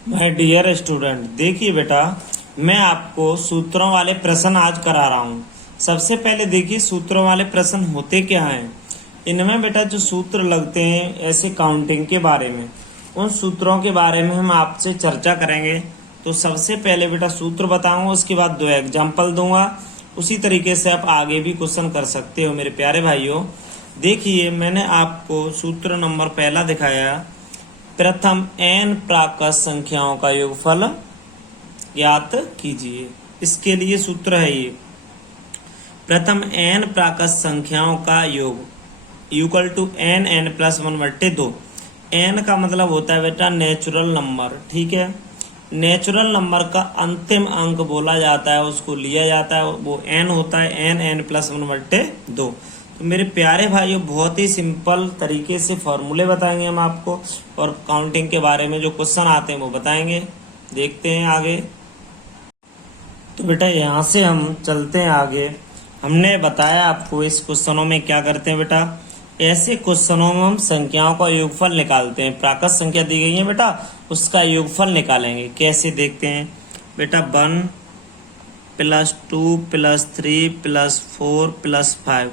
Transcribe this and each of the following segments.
My dear student, देखिए बेटा, मैं आपको सूत्रों वाले प्रश्न आज करा रहा हूँ। सबसे पहले देखिए सूत्रों वाले प्रश्न होते क्या हैं। इनमें बेटा जो सूत्र लगते हैं ऐसे काउंटिंग के बारे में, उन सूत्रों के बारे में हम आपसे चर्चा करेंगे। तो सबसे पहले बेटा सूत्र बताऊंगा, उसके बाद 2 एग्जाम्पल दूंगा। उसी तरीके से आप आगे भी क्वेश्चन कर सकते हो मेरे प्यारे भाइयों। देखिए मैंने आपको सूत्र नंबर पहला दिखाया, प्रथम n प्राकृत संख्याओं का योगफल ज्ञात कीजिए। इसके लिए सूत्र है ये, प्रथम n प्राकृत संख्याओं का योग equal to n plus 1/2। n का मतलब होता है बेटा नेचुरल नंबर, ठीक है। नेचुरल नंबर का अंतिम अंक बोला जाता है, उसको लिया जाता है, वो n होता है n प्लस 1/2। तो मेरे प्यारे भाइयों, बहुत ही सिंपल तरीके से फॉर्मूले बताएंगे हम आपको, और काउंटिंग के बारे में जो क्वेश्चन आते हैं वो बताएंगे। देखते हैं आगे। तो बेटा यहाँ से हम चलते हैं आगे। हमने बताया आपको इस क्वेश्चनों में क्या करते हैं बेटा, ऐसे क्वेश्चनों में हम संख्याओं का योगफल निकालते हैं। प्राकृत संख्या दी गई है बेटा, उसका योगफल निकालेंगे। कैसे देखते हैं बेटा, 1 + 2 + 3 + 4 + 5।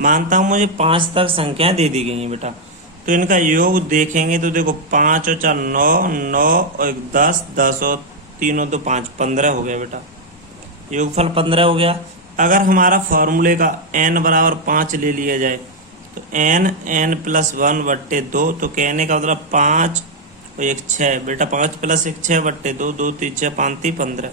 मानता हूं मुझे 5 तक संख्याएं दे दी गई हैं बेटा, तो इनका योग देखेंगे तो देखो 5 और 4 9, 9 और 1 10, 10 और 3 और 2 5, 15 हो गया बेटा। योगफल 15 हो गया। अगर हमारा फॉर्मूले का n बराबर 5 ले लिया जाए तो n प्लस 1/2, तो कहने का मतलब 5 और 1 6 बेटा, 5 + 1 6/2, 2 3 6 5 3 15।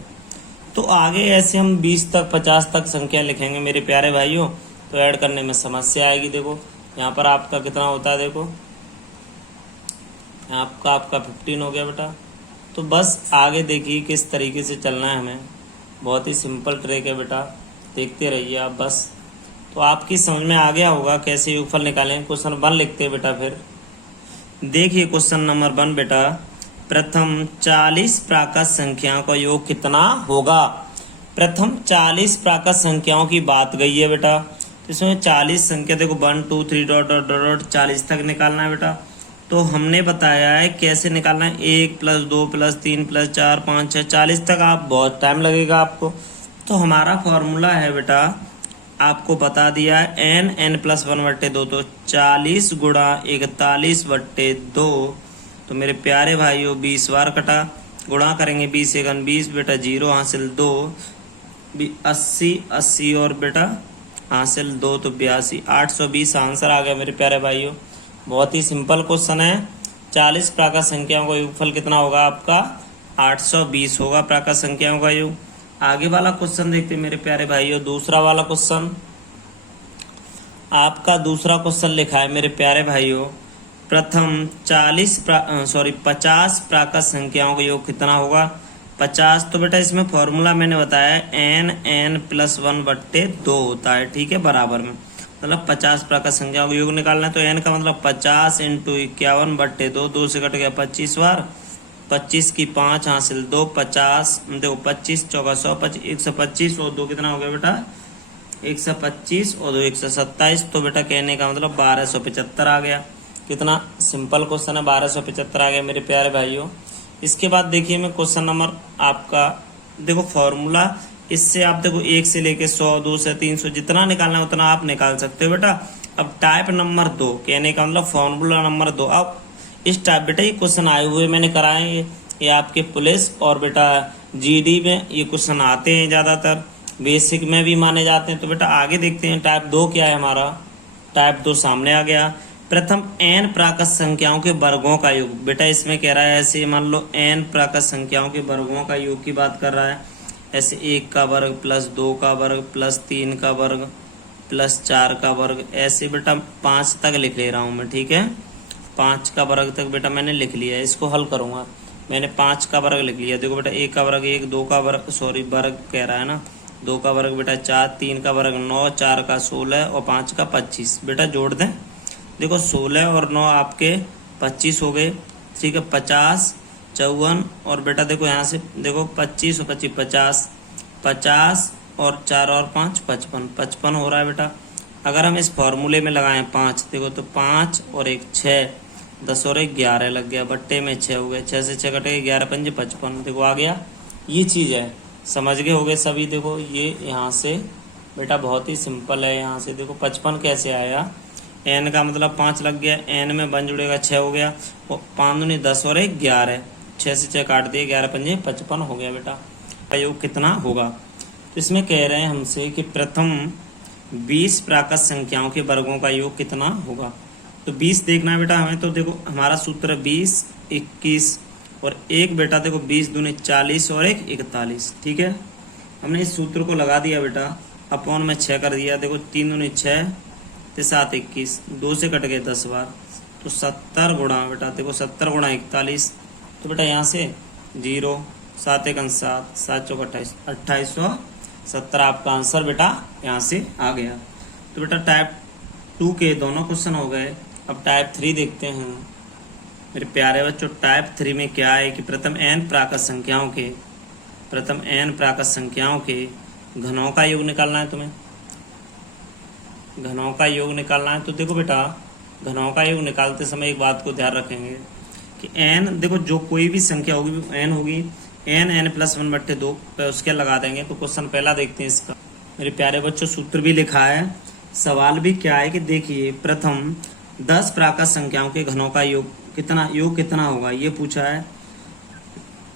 तो आगे ऐसे हम 20 तक 50 तक संख्या लिखेंगे मेरे प्यारे भाइयों, तो ऐड करने में समस्या आएगी। देखो यहाँ पर आपका कितना होता है, देखो आपका 15 हो गया बेटा। तो बस आगे देखिए किस तरीके से चलना है हमें, बहुत ही सिंपल ट्रिक है बेटा, देखते रहिए आप बस। तो आपकी समझ में आ गया होगा कैसे योगफल निकालें। क्वेश्चन 1 लिखते हैं बेटा। फिर देखिए क्वेश्चन नंबर 1 बेटा, प्रथम 40 प्राकृत संख्याओं का योग कितना होगा। प्रथम 40 प्राकृत संख्याओं की बात गई है बेटा, तो इसमें 40 संख्या देखो 1 2 3 डॉट डॉट डॉट 40 तक निकालना है बेटा। तो हमने बताया है कैसे निकालना है, 1 + 2 + 3 + 4 5 6 40 तक। आप बहुत टाइम लगेगा आपको। तो हमारा फॉर्मूला है बेटा, आपको बता दिया है n प्लस 1/2, तो 40 गुणा 41/2। तो मेरे प्यारे भाइयों 20 बार कटा, गुणा करेंगे 20 × 20 बेटा, 0 हासिल 2, 80 80 और बेटा हासिल 2, तो 82 820 आंसर आ गया मेरे प्यारे भाइयों। बहुत ही सिंपल क्वेश्चन है। 40 प्राकृत संख्याओं का योगफल कितना होगा आपका, 820 होगा प्राकृत संख्याओं का योग। आगे वाला क्वेश्चन देखते हैं मेरे प्यारे भाइयों। दूसरा वाला क्वेश्चन, आपका दूसरा क्वेश्चन लिखा है मेरे प्यारे भाइयों, प्रथम 50 प्राकृत संख्याओं का योग कितना होगा, 50। तो बेटा इसमें फॉर्मूला मैंने बताया n प्लस 1/2 होता है, ठीक है, बराबर में। मतलब 50 प्राकृत संख्याओं का योग निकालना है, तो n का मतलब 50 × 51/2, 2 से कट गया 25 बार, 25 की 5 हासिल 2, 50 देखो 25 चौका 125, 125 और 2 कितना हो गया बेटा, 125 और 2 127। तो बेटा कहने का मतलब 1275 आ गया। कितना सिंपल क्वेश्चन है, 1275 आ गया मेरे प्यारे भाइयों। इसके बाद देखिए मैं क्वेश्चन नंबर आपका देखो फॉर्मूला, इससे आप देखो 1 से लेके 100, 2 से 300 जितना निकालना है उतना आप निकाल सकते हो बेटा। अब टाइप नंबर 2, कहने का मतलब फॉर्मूला नंबर 2। अब इस टाइप बेटा ये क्वेश्चन आए हुए मैंने कराए, ये आपके पुलिस और बेटा जीडी में ये क्वेश्चन आते हैं, ज्यादातर बेसिक में भी माने जाते हैं। तो बेटा आगे देखते हैं टाइप 2 क्या है हमारा। टाइप 2 सामने आ गया, प्रथम n प्राकृत संख्याओं के वर्गों का योग। बेटा इसमें कह रहा है ऐसे मान लो n प्राकृत संख्याओं के वर्गों का योग की बात कर रहा है, ऐसे 1 का वर्ग प्लस 2 का वर्ग प्लस 3 का वर्ग प्लस 4 का वर्ग, ऐसे बेटा 5 तक लिख ले रहा हूँ मैं, ठीक है। 5 का वर्ग तक बेटा मैंने लिख लिया है, इसको हल करूंगा। मैंने 5 का वर्ग लिख लिया, देखो बेटा 1 का वर्ग 1, 2 का वर्ग वर्ग कह रहा है ना, 2 का वर्ग बेटा 4, 3 का वर्ग 9, 4 का 16 और 5 का 25। बेटा जोड़ दें, देखो 16 और 9 आपके 25 हो गए, ठीक है। 50 54 और बेटा देखो यहाँ से देखो 25 और 25 50, 50 और 4 और 5 55, 55 हो रहा है बेटा। अगर हम इस फॉर्मूले में लगाएं 5, देखो तो 5 और 1 6, 10 और 1 11 लग गया, बट्टे में 6 हो गए, 6 से 6 कटे 11 पंजे 55। देखो आ गया, ये चीज़ है। समझ गए होगे सभी। देखो ये यहाँ से बेटा बहुत ही सिंपल है। यहाँ से देखो 55 कैसे आया, एन का मतलब 5 लग गया, एन में 1 जुड़ेगा 6 हो गया, और 5 दूनी 10 और 1 11, 6 से 6 काट दिए, 11 पंजे 55 हो गया बेटा। का योग कितना होगा? तो इसमें कह रहे हैं हमसे कि प्रथम 20 प्राकृत संख्याओं के वर्गों का योग कितना होगा। तो 20 देखना है बेटा हमें। तो देखो हमारा सूत्र है 20, 21 और 1 बेटा। देखो 20 दूनी 40 और 1 41। ठीक है, हमने इस सूत्र को लगा दिया बेटा, अपॉन में 6 कर दिया। देखो 3 दूनी 6 ते 7 21, 2 से कट गए 10 बार, तो 70 गुणा बेटा। देखो 70 गुणा 41, तो बेटा यहाँ से 0, 7 1 7, 7 चौक 28, 2870 आपका आंसर बेटा यहाँ से आ गया। तो बेटा टाइप 2 के दोनों क्वेश्चन हो गए। अब टाइप 3 देखते हैं मेरे प्यारे बच्चों। टाइप 3 में क्या है कि प्रथम n प्राकृत संख्याओं के घनों का योग निकालना है तुम्हें। घनों का योग निकालना है। तो देखो बेटा घनों का योग निकालते समय एक बात को ध्यान रखेंगे कि n, देखो जो कोई भी संख्या होगी n होगी, n +1 बट्टे 2 पे उसके लगा देंगे। तो क्वेश्चन पहला देखते हैं इसका मेरे प्यारे बच्चों। सूत्र भी लिखा है, सवाल भी क्या है कि देखिए प्रथम 10 प्राकृत संख्याओं के घनों का योग कितना होगा, ये पूछा है।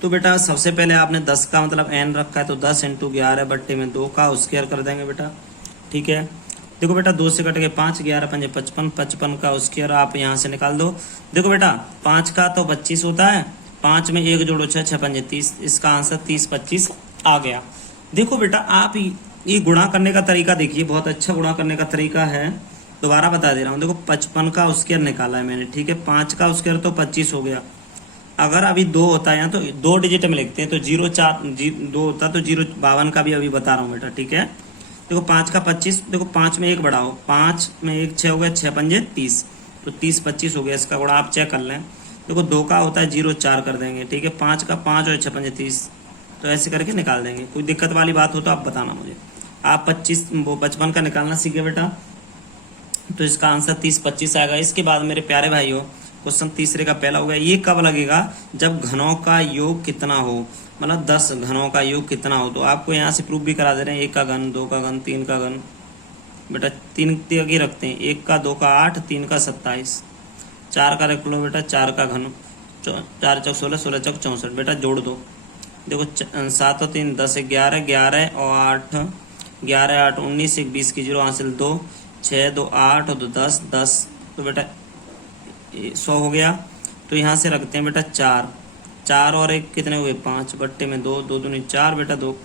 तो बेटा सबसे पहले आपने 10 का मतलब n रखा है, तो 10 × 11 बट्टे में 2 का स्क्वायर कर देंगे बेटा। ठीक है, देखो बेटा 2 से कट के 5, 11 पंजे 55, 55 का स्क्वायर आप यहाँ से निकाल दो। देखो बेटा 5 का तो 25 होता है, 5 में 1 जोड़ो 6, 6 पंजे 30, इसका आंसर 30 25 आ गया। देखो बेटा आप ये गुणा करने का तरीका देखिए, बहुत अच्छा गुणा करने का तरीका है। दोबारा बता दे रहा हूँ। देखो 55 का स्क्वायर निकाला है मैंने, ठीक है। 5 का स्क्वायर तो 25 हो गया। अगर अभी 2 होता है यहाँ तो 2 डिजिट में लिखते हैं, तो 2 होता तो 52 का भी अभी बता रहा हूँ बेटा। ठीक है, देखो 5 का 25, देखो 5 में 1 बढ़ाओ, 5 में 1 6 हो गया, 6 पंजे 30, तो 30 25 हो गया। इसका गुणा आप चेक कर लें। देखो 2 का होता है 0 4 कर देंगे। ठीक है, 5 का 5 और 6 पंजे 30, तो ऐसे करके निकाल देंगे। कोई दिक्कत वाली बात हो तो आप बताना मुझे। आप 55 का निकालना सीखे बेटा, तो इसका आंसर 30 25 आएगा। इसके बाद मेरे प्यारे भाइयों क्वेश्चन तीसरे का पहला हो गया, ये कब लगेगा? जब घनों का योग कितना हो, मतलब 10 घनों का योग कितना हो। तो आपको यहाँ से प्रूफ भी करा दे रहे हैं, 1 का घन, 2 का घन, 3 का घन। बेटा 3 तक ही रखते हैं, 1 का, 2 का 8, 3 का 27, 4 का रख लो बेटा, 4 का घन, 4 चौक 16, 16 चौक 64, बेटा जोड़ दो। देखो 7 और 3 10, 11, 11 और 8, 11 8 19, 1 20 की 0 हासिल 2, 6 2 8 और 2 10 10, तो बेटा 100 हो गया। तो यहाँ से रखते हैं बेटा 4, 4 और 1 कितने हुए 5, बट्टे में 2, 2 दूनी 4 बेटा, 2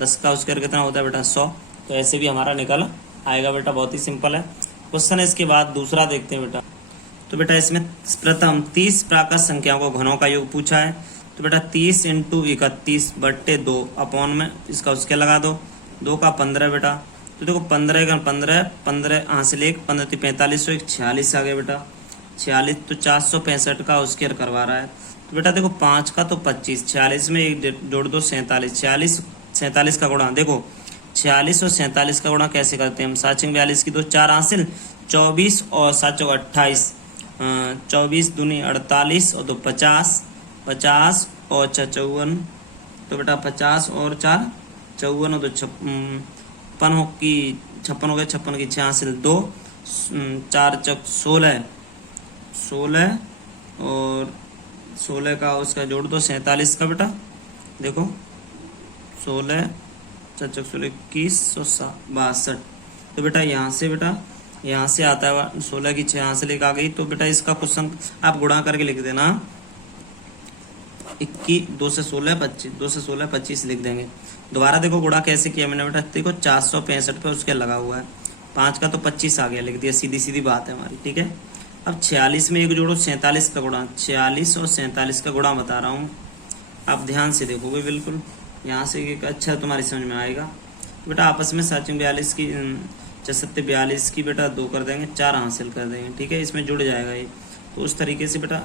10 का स्क्वायर कितना होता है बेटा 100। तो ऐसे भी हमारा निकल आएगा बेटा, बहुत ही सिंपल है क्वेश्चन है। इसके बाद दूसरा देखते हैं बेटा। तो बेटा इसमें प्रथम 30 प्राकृत संख्याओं को घनों का योग पूछा है। तो बेटा 30 × 31 बट्टे 2 अपॉन में इसका स्क्वायर लगा दो, 2 का 15 बेटा। तो देखो 15 का 15, 15 हासिल 1, 15 × 45 1 46 आ गया बेटा, 46, तो 465 का स्क्वायर करवा रहा है। तो बेटा देखो 5 का तो 25, 46 में 1 जोड़ दो 47, 46 47 का गुणा। देखो 46 और 47 का गुणा कैसे करते हैं हम? 7 × 42 की 2 4 हासिल 24 और 7 चौक 28, 24 दूनी 48 और 2 50, 50 और 6 54, तो बेटा 50 और 4 54 और 2 56 की 56 हो गया, 56 की 6 हासिल 2, 4 चौक 16, 16 और 16 का उसका जोड़ दो 47 का बेटा। देखो 16 4 चौक 16 21 और 62, तो बेटा यहाँ से आता है 16 की 6 यहाँ से लेकर आ गई। तो बेटा इसका क्वेश्चन आप गुणा करके लिख देना, 21 2 से 16 25, 2 से 16 25 लिख देंगे। दोबारा देखो गुणा कैसे किया मैंने बेटा, देखो 465 पे उसके लगा हुआ है, 5 का तो 25 आ गया, लिख दिया, सीधी सीधी बात है हमारी। ठीक है, अब 46 में 1 जोड़ो 47 का गुणा, 46 और 47 का गुणा बता रहा हूँ, आप ध्यान से देखोगे बिल्कुल, यहाँ से एक अच्छा तुम्हारी समझ में आएगा। तो बेटा आपस में 7 42 की 42 की बेटा 2 कर देंगे, 4 हासिल कर देंगे। ठीक है, इसमें जुड़ जाएगा ये। तो उस तरीके से बेटा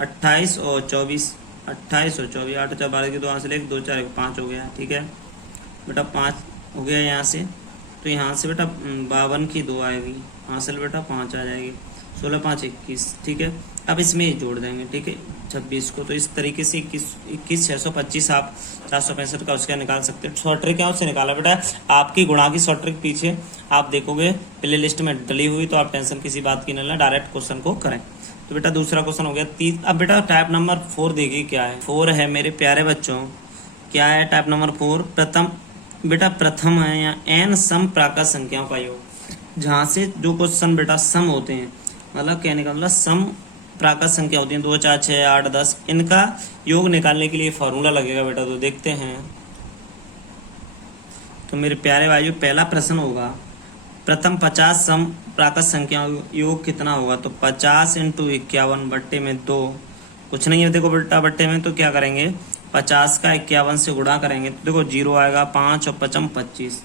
28 और 24, 28 और 24, 8 4 12 की 2 हासिल 1 2 4 5 हो गया। ठीक है बेटा 5 हो गया यहाँ से। तो यहाँ से बेटा 52 की 2 आएगी, हासिल बेटा 5 आ जाएगी। 16 5 21, ठीक है। अब इसमें ही जोड़ देंगे, ठीक है, 26 को। तो इस तरीके से 21 625 आप 465 का उसका निकाल सकते हैं। शॉर्ट ट्रिक है उससे निकाला बेटा। आपकी गुणा की शॉर्ट ट्रिक पीछे आप देखोगे प्ले लिस्ट में डली हुई, तो आप टेंशन किसी बात की न लें, डायरेक्ट क्वेश्चन को करें। तो बेटा दूसरा क्वेश्चन हो गया 30। अब बेटा टाइप नंबर 4 देखिए क्या है। 4 है मेरे प्यारे बच्चों, क्या है टाइप नंबर 4? प्रथम बेटा प्रथम है या एन सम प्राकृत संख्याओं का योग। जहाँ से जो क्वेश्चन बेटा सम होते हैं, मतलब कहने का मतलब सम प्राकृत संख्या होती है 2 4 6 8 10, इनका योग निकालने के लिए फॉर्मूला लगेगा बेटा। तो देखते हैं। तो मेरे प्यारे भाइयों पहला प्रश्न होगा, प्रथम 50 सम प्राकृत संख्याओं योग कितना होगा? तो 50 इंटू 51 बट्टे में 2, कुछ नहीं है देखो बेटा बट्टे में, तो क्या करेंगे 50 का 51 से गुणा करेंगे तो देखो 0 आएगा, 5 और 5 25,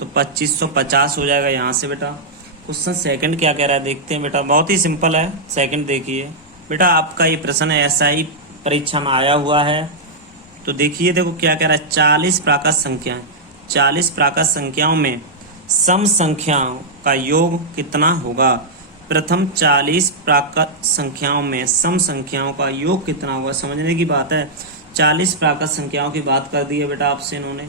तो 2550 हो जाएगा यहाँ से बेटा। क्वेश्चन सेकंड क्या कह रहा है देखते हैं बेटा, बहुत ही सिंपल है। सेकंड देखिए बेटा, आपका ये प्रश्न SI परीक्षा में आया हुआ है। तो देखिए देखो क्या कह रहा है, 40 प्राकृत संख्याएं, 40 प्राकृत संख्याओं में सम संख्याओं का योग कितना होगा? प्रथम 40 प्राकृत संख्याओं में सम संख्याओं का योग कितना होगा, समझने की बात है। 40 प्राकृत संख्याओं की बात कर दी है बेटा आपसे इन्होंने।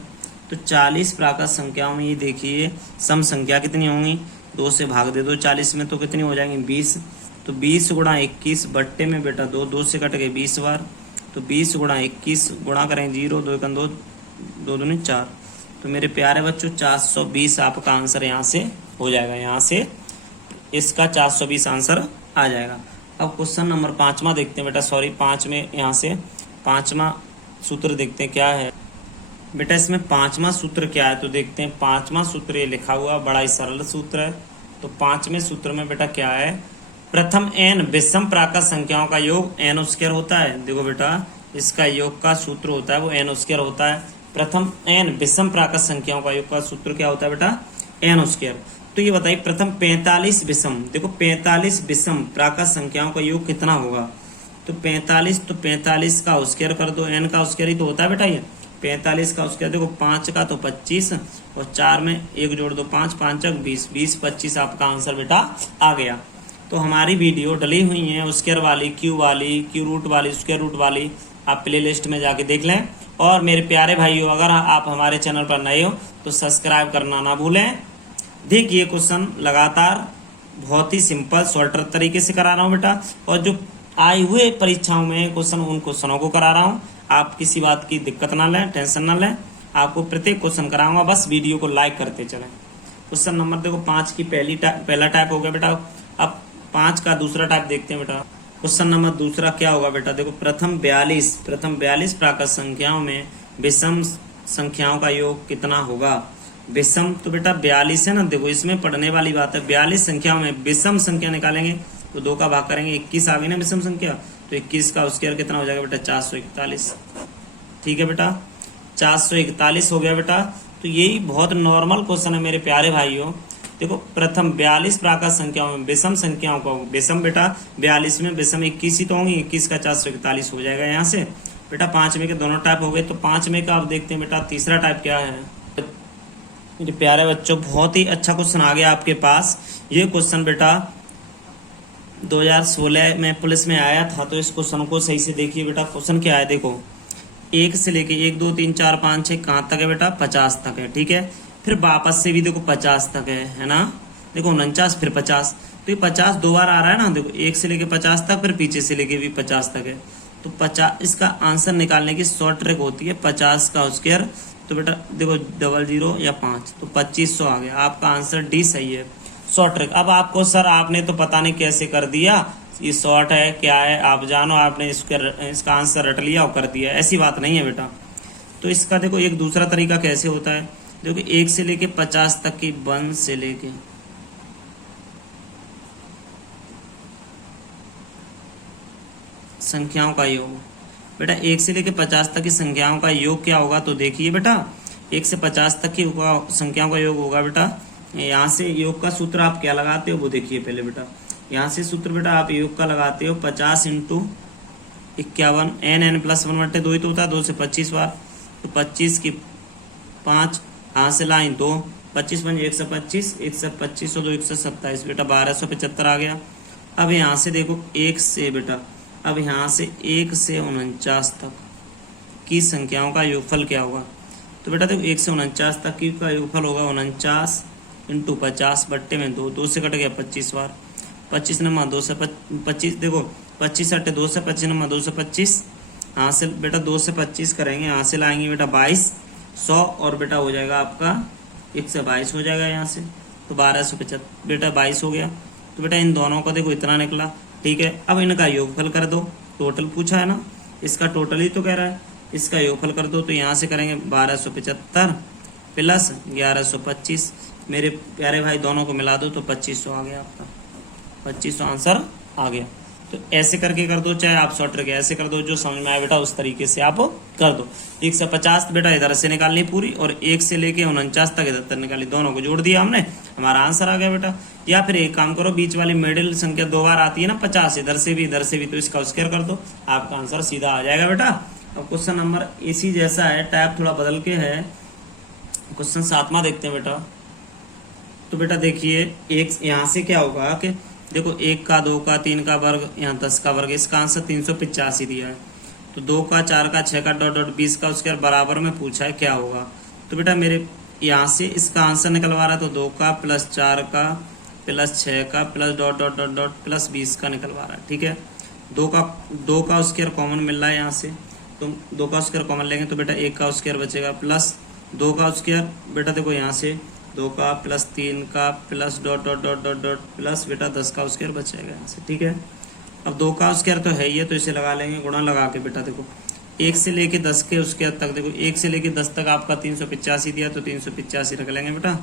तो 40 प्राकृत संख्याओं में ये देखिए सम संख्या कितनी होंगी, 2 से भाग दे दो 40 में, तो कितनी हो जाएंगी 20। तो 20 गुणा 21 बट्टे में बेटा 2, 2 से कट गए 20 बार, तो 20 गुणा 21 गुणा करें 0 2 1 2 2 दूनी 4। तो मेरे प्यारे बच्चों 420 आपका आंसर यहाँ से हो जाएगा, यहाँ से इसका 420 आंसर आ जाएगा। अब क्वेश्चन नंबर 5वां देखते हैं बेटा, सॉरी 5 में यहाँ से 5वां सूत्र देखते हैं क्या है बेटा। इसमें 5वां सूत्र क्या है तो देखते हैं। 5वां सूत्र ये लिखा हुआ बड़ा ही सरल सूत्र है। तो 5वें सूत्र में बेटा क्या है, प्रथम n विषम प्राकृत संख्याओं का योग n स्क्वायर होता है। देखो बेटा इसका योग का सूत्र होता है वो n स्क्वायर होता है। प्रथम n विषम प्राकृत संख्याओं का योग का सूत्र क्या होता है बेटा, n स्क्वायर। तो ये बताइए प्रथम 45 विषम, देखो 45 विषम प्राकृत संख्याओं का योग कितना होगा? तो 45, तो 45 का स्क्वायर कर दो, n का स्क्वायर ही तो होता है बेटा ये। 45 का स्क्वायर देखो 5 का तो 25 और 4 में 1 जोड़ दो 5 5 20 20 25 आपका आंसर बेटा आ गया। तो हमारी वीडियो डली हुई है स्क्वायर वाली, क्यू रूट वाली, स्क्वायर रूट वाली, आप प्ले लिस्ट में जाके देख लें। और मेरे प्यारे भाइयों अगर आप हमारे चैनल पर नए हो तो सब्सक्राइब करना ना भूलें। देखिए क्वेश्चन लगातार बहुत ही सिंपल शॉर्टर तरीके से करा रहा हूँ बेटा, और जो आए हुए परीक्षाओं में क्वेश्चन उन क्वेश्चनों को करा रहा हूँ। आप किसी बात की दिक्कत ना लें, टेंशन ना लें, आपको प्रत्येक क्वेश्चन कराऊंगा, बस वीडियो को लाइक करते चलें। क्वेश्चन नंबर देखो 5 की पहला टाइप हो गया बेटा। अब 5 का दूसरा टाइप देखते हैं बेटा। क्वेश्चन नंबर दूसरा क्या होगा बेटा, देखो प्रथम 42 प्राकृत संख्याओं में विषम संख्याओं का योग कितना होगा? विषम तो बेटा 42 है ना, देखो इसमें पढ़ने वाली बात है। 42 संख्याओं में विषम संख्या निकालेंगे तो 2 का भाग करेंगे, 21 आ गई ना विषम संख्या, तो 21 का स्क्वायर कितना हो जाएगा बेटा 441। ठीक है बेटा 441 हो गया बेटा। तो यही बहुत नॉर्मल क्वेश्चन है मेरे प्यारे भाइयों। देखो प्रथम 42 प्राकृत संख्याओं में विषम संख्याओं का, विषम बेटा 42 में विषम 21 ही तो होंगी, 21 का 441 हो जाएगा यहाँ से बेटा। 5 में के दोनों टाइप हो गए। तो 5 में का आप देखते हैं बेटा तीसरा टाइप क्या है मेरे प्यारे बच्चों। बहुत ही अच्छा क्वेश्चन आ गया आपके पास। ये क्वेश्चन बेटा 2016 में पुलिस में आया था, तो इस क्वेश्चन को सही से देखिए बेटा। क्वेश्चन क्या है देखो, 1 से लेके 1 2 3 4 5 6 कहाँ तक है बेटा 50 तक है, ठीक है। फिर वापस से भी देखो 50 तक है ना, देखो 49 फिर 50, तो ये 50 दो बार आ रहा है ना, देखो 1 से लेके 50 तक, फिर पीछे से लेके भी 50 तक है। तो 50 इसका आंसर निकालने की शॉर्ट ट्रिक होती है 50 का स्क्वायर। तो बेटा देखो 00 या 5, तो 2500 आ गया। आपका आंसर डी सही है, शॉर्ट ट्रिक। अब आपको सर आपने तो पता नहीं कैसे कर दिया, ये शॉर्ट है क्या है आप जानो, आपने इसका आंसर रट लिया और कर दिया, ऐसी बात नहीं है बेटा। तो इसका देखो एक दूसरा तरीका कैसे होता है, देखो 1 से लेके 50 तक की 1 से लेके संख्याओं का योग बेटा, 1 से लेके 50 तक की संख्याओं का योग क्या होगा? तो देखिए बेटा 1 से 50 तक की संख्याओं का योग होगा बेटा। यहाँ से योग का सूत्र आप क्या लगाते हो वो देखिए पहले बेटा। यहाँ से सूत्र बेटा आप योग का लगाते हो 50 इंटू 51 n प्लस 1 बटे 2 ही तो होता है, 2 से 25 बार, तो 25 की 5 यहाँ से लाइन 2, 25 5 125, 125 और 2 127 बेटा 1275 आ गया। अब यहाँ से देखो एक से बेटा, अब यहाँ से 1 से 49 तक की संख्याओं का योगफल क्या होगा। तो बेटा देखो 1 से 49 तक की का योगफल होगा 49 इंटू 50 बट्टे में 2, 2 से कट गया 25 बार, 25 नमा 2 से 25, देखो 25 अट्टे 2 से 25 नमा 2 से 25, यहाँ से बेटा 2 से 25 करेंगे, यहाँ से लाएंगे बेटा 22, 100 और बेटा हो जाएगा आपका 1 से 22 हो जाएगा यहाँ से, तो 1275 बेटा 22 हो गया। तो बेटा इन दोनों का देखो इतना निकला, ठीक है। अब इनका योगफल कर दो, टोटल पूछा है ना, इसका टोटल ही तो कह रहा है, इसका योगफल कर दो। तो यहाँ से करेंगे 1275 प्लस 1125, मेरे प्यारे भाई दोनों को मिला दो तो 2500 आ गया आपका, 2500 आंसर आ गया। तो ऐसे करके कर दो, चाहे आप शॉर्ट करके ऐसे कर दो, जो समझ में आए बेटा उस तरीके से आप कर दो। 1 से 50 बेटा इधर से निकालनी पूरी, और 1 से लेके 49 तक इधर तक निकाली, दोनों को जोड़ दिया हमने, हमारा आंसर आ गया बेटा। या फिर एक काम करो, बीच वाली मिडिल संख्या 2 बार आती है ना 50, इधर से भी तो इसका स्क्वायर कर दो, आपका आंसर सीधा आ जाएगा बेटा। अब क्वेश्चन नंबर इसी जैसा है, टाइप थोड़ा बदल के है। क्वेश्चन 7वां देखते हैं बेटा। तो बेटा देखिए एक यहाँ से क्या होगा कि देखो 1 का 2 का 3 का वर्ग, यहाँ 10 का वर्ग, इसका आंसर 385 दिया है। तो 2 का 4 का 6 का डॉट डॉट 20 का स्क्वायर बराबर में पूछा है क्या होगा। तो बेटा मेरे यहाँ से इसका आंसर निकलवा रहा है, तो 2 का प्लस 4 का प्लस 6 का plus dot dot dot dot plus 20 का निकलवा रहा है, ठीक है। 2 का स्क्वायर कॉमन मिल रहा है यहाँ से, तो 2 का स्क्वायर कॉमन लेंगे तो बेटा 1 का स्क्वायर बचेगा प्लस 2 का स्क्वायर, बेटा देखो यहाँ से 2 का प्लस 3 का plus dot dot dot dot dot plus बेटा 10 का स्क्वायर बचेगा यहाँ से, ठीक है। अब 2 का स्क्वायर तो है ही है, तो इसे लगा लेंगे, गुणा लगा के बेटा देखो 1 से लेके 10 के स्क्वायर तक, देखो 1 से लेके 10 तक आपका 385 दिया, तो 385 रख लेंगे बेटा,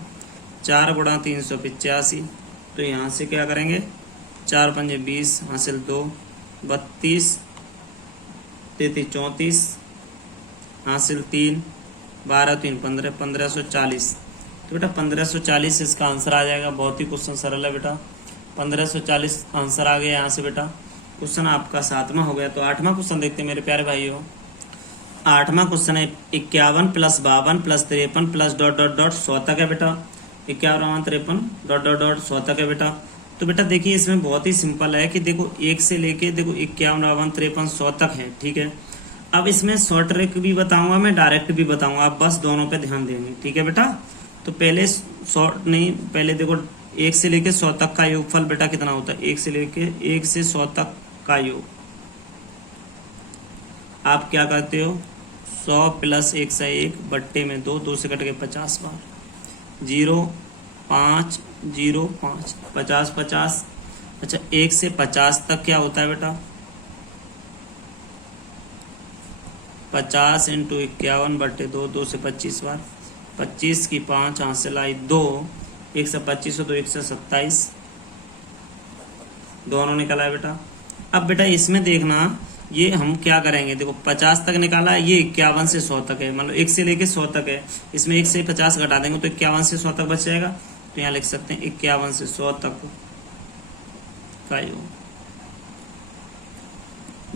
4 गुणा 385। तो यहाँ से क्या करेंगे, 4 पंजे 20 हासिल 2, 32 33 34 हासिल 3, 12 3 15, 1540। तो बेटा 1540 इसका आंसर आ जाएगा। बहुत ही क्वेश्चन सरल है बेटा, 1540 आंसर आ गया यहाँ से बेटा। क्वेश्चन आपका 7वां हो गया। तो 8वां क्वेश्चन देखते हैं मेरे प्यारे भाइयों। 8वां क्वेश्चन है 51 plus 52 plus 53 plus dot dot dot 100 तक है बेटा, 51 53 डॉट डॉट डॉट 100 तक है बेटा। तो बेटा देखिए इसमें बहुत ही सिंपल है कि देखो 1 से लेके देखो 51 52 53 100 तक है, ठीक है। अब इसमें शॉर्ट ट्रिक भी बताऊंगा मैं, डायरेक्ट भी बताऊंगा, आप बस दोनों पे ध्यान देंगे, ठीक है बेटा। तो पहले शॉर्ट नहीं, पहले देखो 1 से लेके 100 तक का योगफल बेटा कितना होता है, 1 से लेके 1 से 100 तक का योग आप क्या करते हो, 100 प्लस 1 से 1 बट्टे में 2, 2 से कट के 50 बार, 0 5 0 5 50 50। अच्छा 1 से 50 तक क्या होता है बेटा, 50 इंटू 51 बट्टे 2, 2 से 25 बार, 25 की 5 हासिल आई 2, 1 से 25 हो तो 1 से 27, दोनों निकला है बेटा। अब बेटा इसमें देखना ये हम क्या करेंगे, देखो 50 तक निकाला है, ये 51 से 100 तक है, मतलब 1 से लेके 100 तक है, इसमें 1 से 50 घटा देंगे तो 51 से 100 तक बच जाएगा। तो यहाँ लिख सकते हैं 51 से 100 तक का योग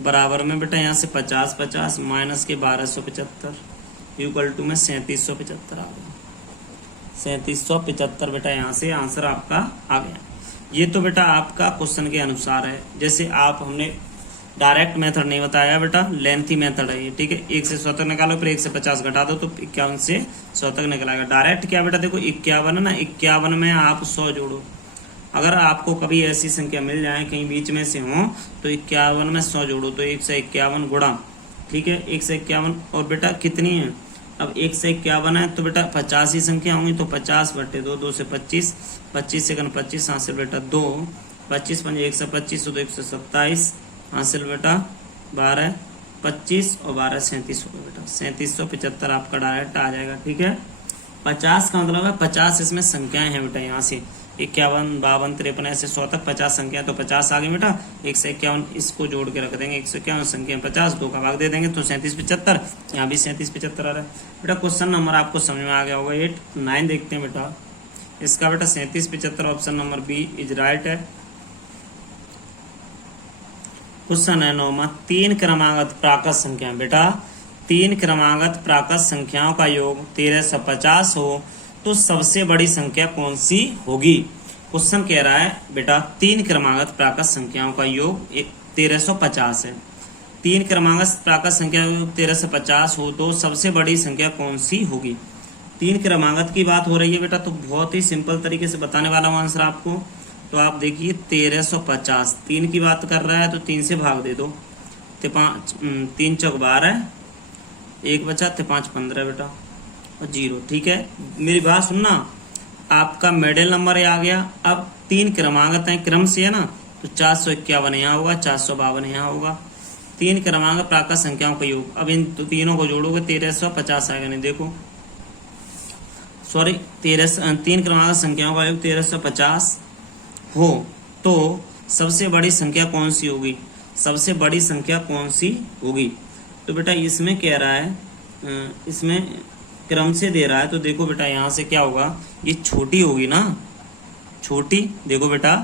बराबर में बेटा यहाँ से 50 50 माइनस के 1275 इक्वल टू में 3775 आ गया, 3775 बेटा यहाँ से आंसर आपका आ गया। ये तो बेटा आपका क्वेश्चन के अनुसार है, जैसे आप हमने डायरेक्ट मेथड नहीं बताया बेटा, लेंथी मेथड है ये, ठीक है। 1 से 100 तक निकालो, फिर 1 से 50 घटा दो तो 51 से 100 तक निकलेगा। डायरेक्ट क्या बेटा देखो 51 है ना, 51 में आप 100 जोड़ो, अगर आपको कभी ऐसी संख्या मिल जाए कहीं बीच में से हो तो 51 में 100 जोड़ो तो 1 से 51 गुणा, ठीक है, 1 से 51। और बेटा कितनी है, अब 1 से 51 है तो बेटा 50 ही संख्या होंगी, तो 50 बट्टे 2, 2 से 25, 25 से 25 हासिल बेटा 2, 25 पंजे 1 से 25 तो 127 हासिल बेटा 12, 25 और 12 37 होगा बेटा, 3775 आपका डायरेक्ट आ जाएगा, ठीक है। 50 का मतलब है 50 इसमें संख्याएं हैं बेटा, यहाँ से 51 52 53 ऐसे 100 तक 50 संख्या, तो 50 आ गई बेटा। 1 से 51 इसको जोड़ के रख देंगे, 151 संख्या 50, 2 का भाग दे देंगे तो 3775, यहाँ भी 3775 आ रहा है बेटा। क्वेश्चन नंबर आपको समझ में आ गया होगा। 8 9 देखते हैं बेटा, इसका बेटा 3775 option number B is right है। क्वेश्चन है 9वां, 3 क्रमागत प्राकृत संख्या बेटा, 3 क्रमागत प्राकृत संख्याओं का योग 1350 हो तो सबसे बड़ी संख्या कौन सी होगी। क्वेश्चन कह रहा है बेटा 3 क्रमागत प्राकृत संख्याओं का योग 1350 है। 3 क्रमागत प्राकृत संख्या 1350 हो तो सबसे बड़ी संख्या कौन सी होगी। 3 क्रमागत की बात हो रही है बेटा, तो बहुत ही सिंपल तरीके से बताने वाला हूँ आंसर आपको। तो आप देखिए 1350 3 की बात कर रहा है तो 3 से भाग दे दो, तो 3 चौक 12, 1 बचा, तो 5 15 बेटा और 0। ठीक है, मेरी बात सुनना, आपका मिडिल नंबर आ गया। अब 3 क्रमागत हैं, क्रम से है ना, तो 451 यहाँ होगा, 452 यहाँ होगा। 3 क्रमागत प्राकृत संख्याओं का योग, अब इन तीनों को जोड़ोगे 1350 आएगा। नहीं देखो सॉरी 3 क्रमागत संख्याओं का योग 1350 हो तो सबसे बड़ी संख्या कौन सी होगी, सबसे बड़ी संख्या कौन सी होगी। तो बेटा इसमें कह रहा है, इसमें क्रम से दे रहा है, तो देखो बेटा यहाँ से क्या होगा, ये छोटी होगी ना, छोटी। देखो बेटा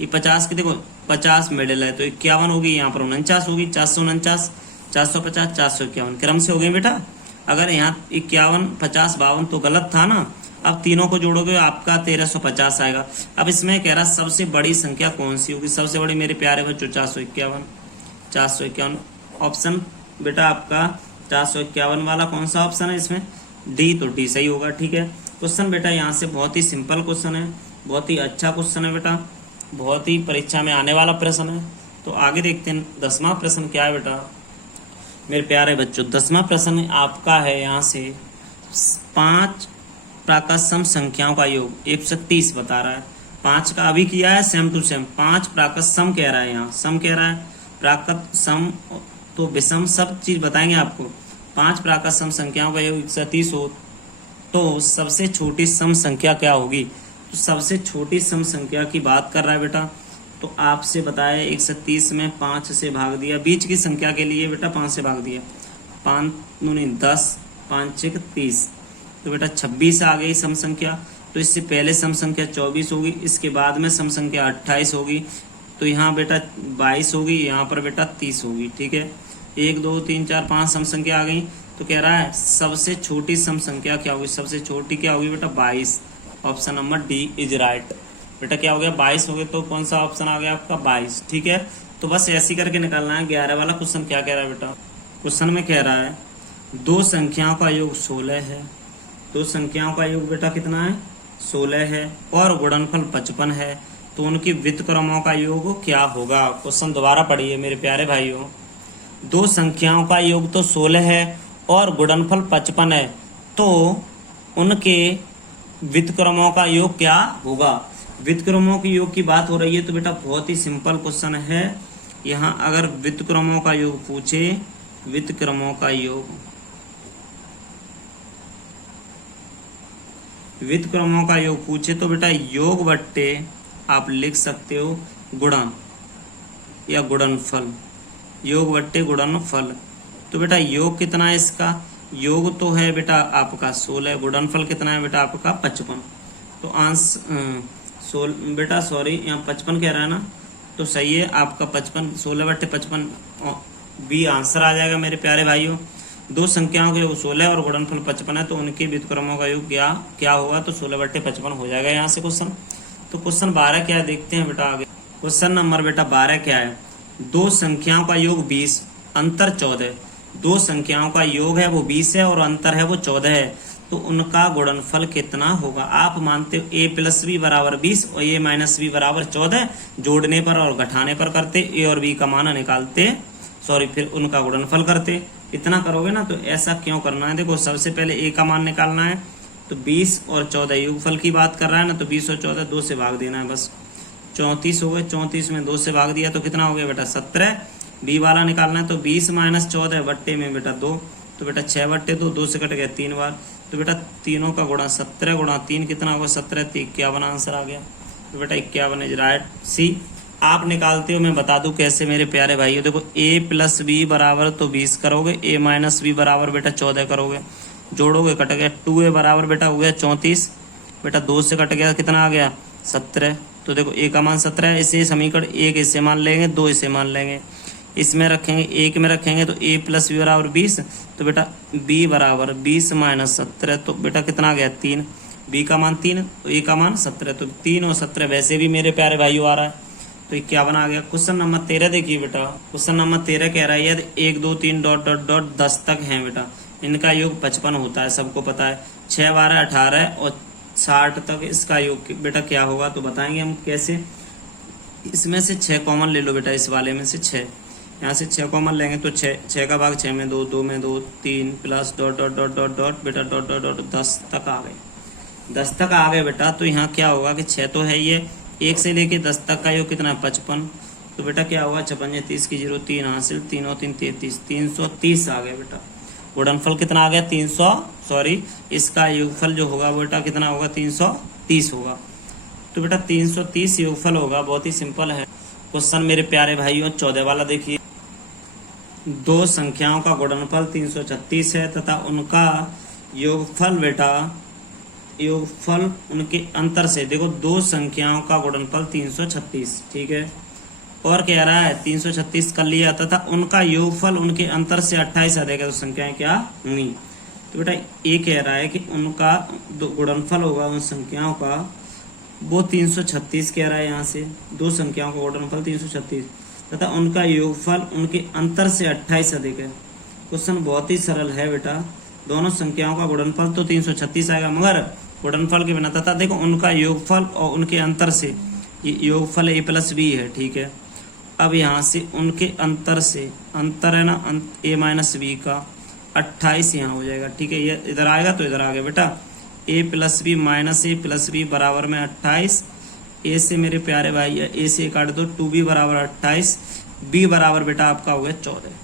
ये 50 की, देखो 50 मिडिल है तो 51 होगी, यहाँ पर 49 होगी, 449, 450, 451 क्रम से हो गई बेटा। अगर यहाँ 51, 50, 52 तो गलत था ना। अब तीनों को जोड़ोगे आपका 1350 आएगा। अब इसमें कह रहा सबसे बड़ी संख्या कौन सी होगी, सबसे बड़ी मेरे प्यारे बच्चों 451। 451 ऑप्शन बेटा आपका 451 वाला कौन सा ऑप्शन है इसमें, डी, तो डी सही होगा। ठीक है, क्वेश्चन बेटा यहाँ से बहुत ही सिंपल क्वेश्चन है, बहुत ही अच्छा क्वेश्चन है बेटा, बहुत ही परीक्षा में आने वाला प्रश्न है। तो आगे देखते हैं 10वां प्रश्न क्या है बेटा मेरे प्यारे बच्चों। 10वां प्रश्न आपका है यहाँ से 5 प्राकृत सम संख्याओं का योग 130 बता रहा है। 5 का अभी किया है सेम टू सेम, 5 प्राकृत सम कह रहा है, यहाँ सम कह रहा है, प्राकृत सम तो विषम सब चीज बताएंगे आपको। 5 प्राकृत सम संख्याओं का योग 130 हो तो सबसे छोटी सम संख्या क्या होगी। तो सबसे छोटी सम संख्या की बात कर रहा है बेटा, तो आपसे बताया 130 में 5 से भाग दिया, बीच की संख्या के लिए बेटा 5 से भाग दिया, 5 दूनी 10, 5 6 30, तो बेटा 26 आ गई सम संख्या। तो इससे पहले सम संख्या 24 होगी, इसके बाद में सम संख्या 28 होगी, तो यहाँ बेटा 22 होगी, यहाँ पर बेटा 30 होगी। ठीक है, 1 2 3 4 5 सम संख्या आ गई। तो कह रहा है सबसे छोटी सम संख्या क्या होगी, सबसे छोटी क्या होगी बेटा 22। Option number D is right. बेटा क्या हो गया 22 हो गए, तो कौन सा ऑप्शन आ गया आपका 22। ठीक है, तो बस ऐसे करके निकालना है। 11 वाला क्वेश्चन क्या कह रहा है बेटा, क्वेश्चन में कह रहा है 2 संख्याओं का योग 16 है। 2 संख्याओं का योग बेटा कितना है 16 है और गुणनफल 55 है, तो उनकी व्युत्क्रमों का योग क्या होगा। क्वेश्चन दोबारा पढ़िए मेरे प्यारे भाइयों। 2 संख्याओं का योग तो 16 है और गुणनफल 55 है, तो उनके व्युत्क्रमों का योग क्या होगा। व्युत्क्रमों के योग की बात हो रही है, तो बेटा बहुत ही सिंपल क्वेश्चन है। यहाँ अगर व्युत्क्रमों का योग पूछे, व्युत्क्रमों का योग, व्युत्क्रमों का योग पूछे तो बेटा योग बट्टे आप लिख सकते हो गुणन या गुणनफल, योग बट्टे गुणनफल। तो बेटा योग कितना है इसका, योग तो है बेटा आपका 16, गुणनफल कितना है बेटा आपका 55। तो आंसर बेटा सॉरी यहाँ 55 कह रहा है ना, तो सही है आपका 55, 16 बट्टे 55 बी आंसर आ जाएगा मेरे प्यारे भाइयों। 2 संख्याओं का योग 16 और गुणनफल 55 है, तो उनके व्युत्क्रमों का योग क्या होगा, तो 16 बट्टे 55 हो जाएगा यहाँ से क्वेश्चन। तो क्वेश्चन 12 क्या है देखते हैं बेटा आगे। क्वेश्चन नंबर बेटा 12 क्या है, 2 संख्याओं का योग 20, अंतर 14। 2 संख्याओं का योग है वो 20 है और अंतर है वो 14 है, तो उनका गुणनफल कितना होगा। आप मानते हो a प्लस बी बराबर 20 और a माइनस बी बराबर 14, जोड़ने पर और घटाने पर करते, a और b का मान निकालते, सॉरी फिर उनका गुणनफल करते। इतना करोगे ना, तो ऐसा क्यों करना है, देखो सबसे पहले a का मान निकालना है, तो 20 और 14 योगफल की बात कर रहा है ना, तो 20 और 14 2 से भाग देना है बस, 34 हो गए। 34 में 2 से भाग दिया तो कितना हो गया बेटा 17। बी वाला निकालना है, तो 20 माइनस 14 बट्टे में बेटा 2, तो बेटा 6 बट्टे 2, 2 से कट गया 3 बार, तो बेटा तीनों का गुणा 17 गुणा 3 कितना होगा 17, तो 51 आंसर आ गया। तो बेटा 51 इज राइट सी। आप निकालते हो, मैं बता दूं कैसे मेरे प्यारे भाइयों। देखो a प्लस बी बराबर तो 20 करोगे, a माइनस बी बराबर बेटा 14 करोगे, जोड़ोगे कट गया 2a बराबर बेटा हो गया 34, बेटा 2 से कट गया कितना आ गया 17। तो देखो a का मान 17 है, इसे समीकरण 1 इसे मान लेंगे, 2 इसे मान लेंगे, इसमें रखेंगे 1 में रखेंगे, तो a प्लस बी बराबर 20, तो बेटा b बराबर 20 माइनस 17, तो बेटा कितना आ गया 3, बी का मान 3, ए का मान 17, तो 3 और 17 वैसे भी मेरे प्यारे भाइयों आ रहा है, तो ये क्या बना आ गया। क्वेश्चन नंबर 13 देखिए बेटा, क्वेश्चन नंबर 13 कह रहा है यदि 1 2 3 डॉट डॉट डॉट 10 तक हैं बेटा, इनका योग 55 होता है, सबको पता है। 6 12 18 और 60 तक इसका योग बेटा क्या होगा, तो बताएंगे हम कैसे। इसमें से 6 कॉमन ले लो बेटा, इस वाले में से 6, यहाँ से 6 कॉमन लेंगे तो 6 का भाग 6 में 2, 2 में 2, 3 plus dot dot dot dot dot बेटा डॉट डॉट डॉट 10 तक आ गए। 10 तक आ गए बेटा, तो यहाँ क्या होगा कि 6 तो है ये, 1 से लेके 10 तक का योग कितना है 55, तो बेटा क्या होगा 56 30 की 0 3 हासिल, 3 और 3 33, 330 आ गया बेटा। गुणनफल कितना आ गया 300, सॉरी इसका योगफल जो होगा बेटा कितना होगा 330 होगा। तो बेटा 330 योगफल होगा, बहुत ही सिंपल है। क्वेश्चन मेरे प्यारे भाइयों 14 वाला देखिए, दो संख्याओं का गुणनफल 336 है तथा उनका योगफल बेटा योगफल उनके अंतर से, देखो दो संख्याओं का गुणनफल 336, ठीक है, और कह रहा है 336 कर लिया तथा उनका योगफल उनके अंतर से 28 अधिक है, तो संख्याएं क्या होंगी। तो बेटा ये कह रहा है कि उनका गुणनफल होगा उन संख्याओं का, वो 336 कह रहा है, यहाँ से दो संख्याओं का गुणनफल 336 तथा उनका योगफल उनके अंतर से 28 अधिक है। क्वेश्चन बहुत ही सरल है बेटा, दोनों संख्याओं का गुणनफल तो 336 आएगा, मगर गुणनफल के बिना, तथा देखो उनका योगफल और उनके अंतर से, ये योगफल a प्लस बी है, ठीक है। अब यहाँ से उनके अंतर से, अंतर है ना a माइनस बी का 28 यहाँ हो जाएगा, ठीक है, ये इधर आएगा तो इधर आ गया बेटा, a plus B minus a plus B बराबर में 28, a से मेरे प्यारे भाई है a से काट दो, 2b बराबर 28, b बराबर बेटा आपका हो गया 14,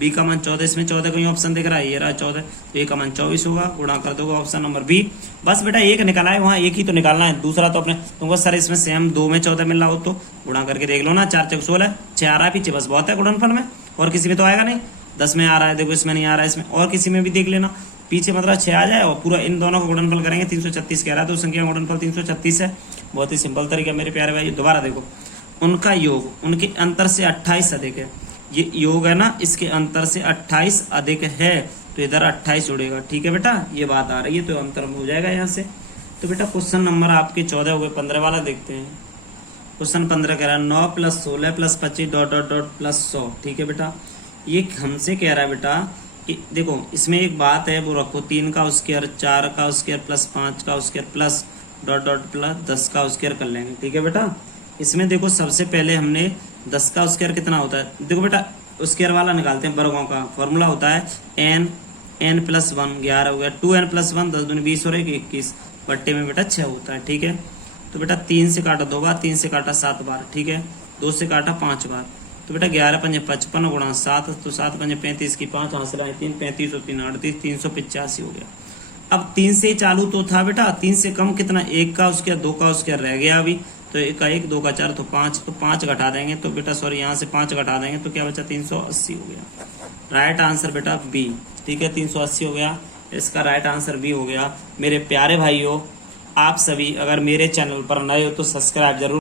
b का मान 14, इसमें 14 कोई ऑप्शन दिख रहा है, ये रहा 14, तो a का मान 24 होगा, गुणा कर दोगे ऑप्शन नंबर बी। बस बेटा एक निकाला है, वहाँ एक ही तो निकालना है, दूसरा तो अपने तुमको सर इसमें सेम 2 में 14 मिल रहा हो तो गुणा करके देख लो ना, 4 चौक 16, 6 आ रहा है पीछे, बस बहुत है गुणनफल में, और किसी में तो आएगा नहीं। 10 में आ रहा है, देखो इसमें नहीं आ रहा है, इसमें और किसी में भी देख लेना, पीछे मतलब 6 आ जाए और पूरा इन दोनों का गुणनफल करेंगे 336 कह रहा है, तो संख्या गुणनफल 336 है। बहुत ही सिंपल तरीका मेरे प्यारे भाई। दोबारा देखो, उनका योग उनके अंतर से 28 अधिक है, ये योग है ना, इसके अंतर से 28 अधिक है, तो इधर 28 जुड़ेगा, ठीक है बेटा, ये बात आ रही है, तो अंतर हो जाएगा यहाँ से। तो बेटा क्वेश्चन नंबर आपके 14 हो गए, 15 वाला देखते हैं। क्वेश्चन 15 कह रहा है 9 plus 16 plus 25 dot dot dot plus 100, ठीक है बेटा। ये हमसे कह रहा है बेटा कि देखो इसमें एक बात है, वो रखो 3 का स्क्वायर, 4 का स्क्वायर प्लस 5 का square plus dot dot plus 10 का स्क्वायर कर लेंगे, ठीक है बेटा। इसमें देखो सबसे पहले हमने 10 का स्क्वायर कितना होता है, देखो बेटा स्क्वायर वाला निकालते हैं, वर्गों का फॉर्मूला होता है n प्लस 1 11 हो गया, 2n प्लस 1 10 दूनी 20 और 21 बट्टे में बेटा 6 होता है, ठीक है। तो बेटा 3 से काटा 2 बार, 3 से काटा 7 बार, ठीक है, 2 से काटा 5 बार, तो बेटा 11 पंजे 55 गुणा 7, तो 7 पंजे 35 की 5 हासिल आए 3, 35 और 3 38, 385 हो गया। अब 3 से चालू तो था बेटा, 3 से कम कितना, 1 का स्क्वायर 2 का स्क्वायर रह गया अभी, तो 1 का 1 2 का 4 तो 5, तो 5 घटा देंगे, तो बेटा सॉरी यहाँ से 5 घटा देंगे तो क्या बचा 380 हो गया। राइट आंसर बेटा बी, ठीक है, 380 हो गया, इसका राइट आंसर बी हो गया। मेरे प्यारे भाइयों, आप सभी अगर मेरे चैनल पर नए हो तो सब्सक्राइब जरूर